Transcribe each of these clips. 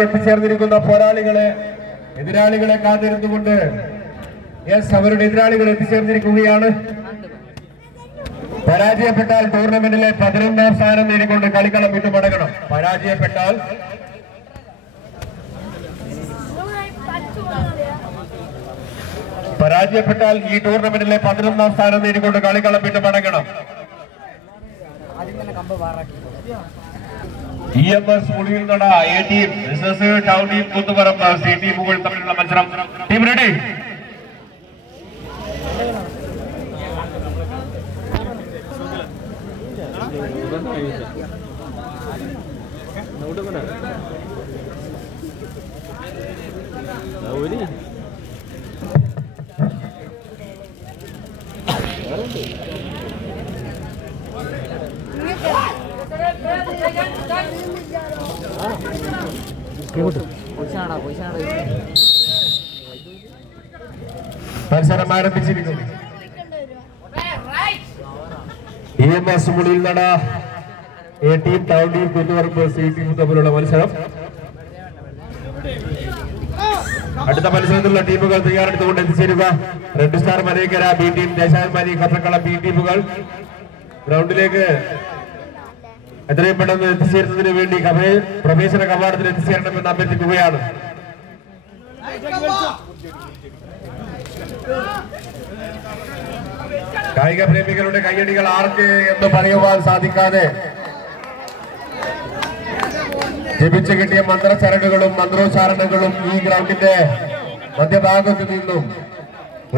എത്തിച്ചേർന്നിരിക്കുന്ന എതിരാളികളെ കാത്തിരുന്നുകൊണ്ട് അവരുടെ എതിരാളികൾ എത്തിച്ചേർന്നിരിക്കുകയാണ്. പരാജയപ്പെട്ടാൽ ടൂർണമെന്റിലെ 11ാം സ്ഥാനം നേടിക്കൊണ്ട് കളിക്കളം വിട്ടു മടങ്ങണം. പരാജയപ്പെട്ടാൽ ഈ ടൂർണമെന്റിലെ 11ാം സ്ഥാനം നേടിക്കൊണ്ട് കളിക്കളം വിട്ടു മടങ്ങണം. EMS Muliyil Nada A team SS town team Koothuparamba C ടീമുകൾ തമ്മിലുള്ള മത്സരം. Team ready. മത്സരം ആരംഭിച്ചിരിക്കുന്നു. EMS Muliyil Nada A team town team Koothuparamba C team തമ്മിലുള്ള മത്സരം. അടുത്ത മത്സരത്തിലുള്ള ടീമുകൾ തയ്യാറെടുത്തുകൊണ്ട് എത്തിച്ചേരുക. Red star Malayakkara B team, Deshabhimani Kattakkalam B ടീമുകൾ ഗ്രൗണ്ടിലേക്ക് എത്രയും പെട്ടെന്ന് എത്തിച്ചേരുന്നതിന് വേണ്ടി പ്രവേശന കവാടത്തിൽ എത്തിച്ചേരണമെന്ന് അഭ്യർത്ഥിക്കുകയാണ്. കായിക പ്രേമികളുടെ കയ്യടികൾ ആർക്ക് എന്ന് പറയുവാൻ സാധിക്കാതെ ജപിച്ചു കിട്ടിയ മന്ത്രചരണകളും മന്ത്രോച്ചാരണങ്ങളും ഈ ഗ്രൗണ്ടിന്റെ മധ്യഭാഗത്തു നിന്നും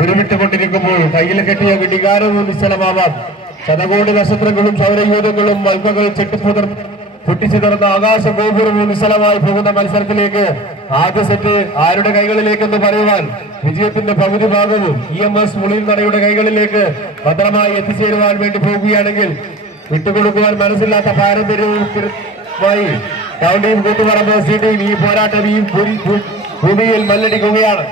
ഉരുവിട്ടുകൊണ്ടിരിക്കുമ്പോൾ കയ്യിൽ കെട്ടിയ വിടികാരവും നിശ്ചലമാവാം. ശതകോടി നക്ഷത്രങ്ങളും സൗരയൂഥങ്ങളും മൽക്കകൾ പൊട്ടിച്ചിതർന്ന ആകാശ ഗോപുരവും നിശ്ചലമായി പോകുന്ന മത്സരത്തിലേക്ക് ആദ്യ സെറ്റ് ആരുടെ കൈകളിലേക്കെന്ന് പറയുവാൻ വിജയത്തിന്റെ പകുതി ഭാഗവും EMS മുളിയിൽ നടയുടെ കൈകളിലേക്ക് ഭദ്രമായി എത്തിച്ചേരുവാൻ വേണ്ടി പോകുകയാണെങ്കിൽ വിട്ടുകൊടുക്കുവാൻ മനസ്സില്ലാത്ത പാരമ്പര്യവുമായി town team Koothuparamba C team ഈ പോരാട്ടം ഈ ഭൂമിയിൽ മല്ലടിക്കുകയാണ്.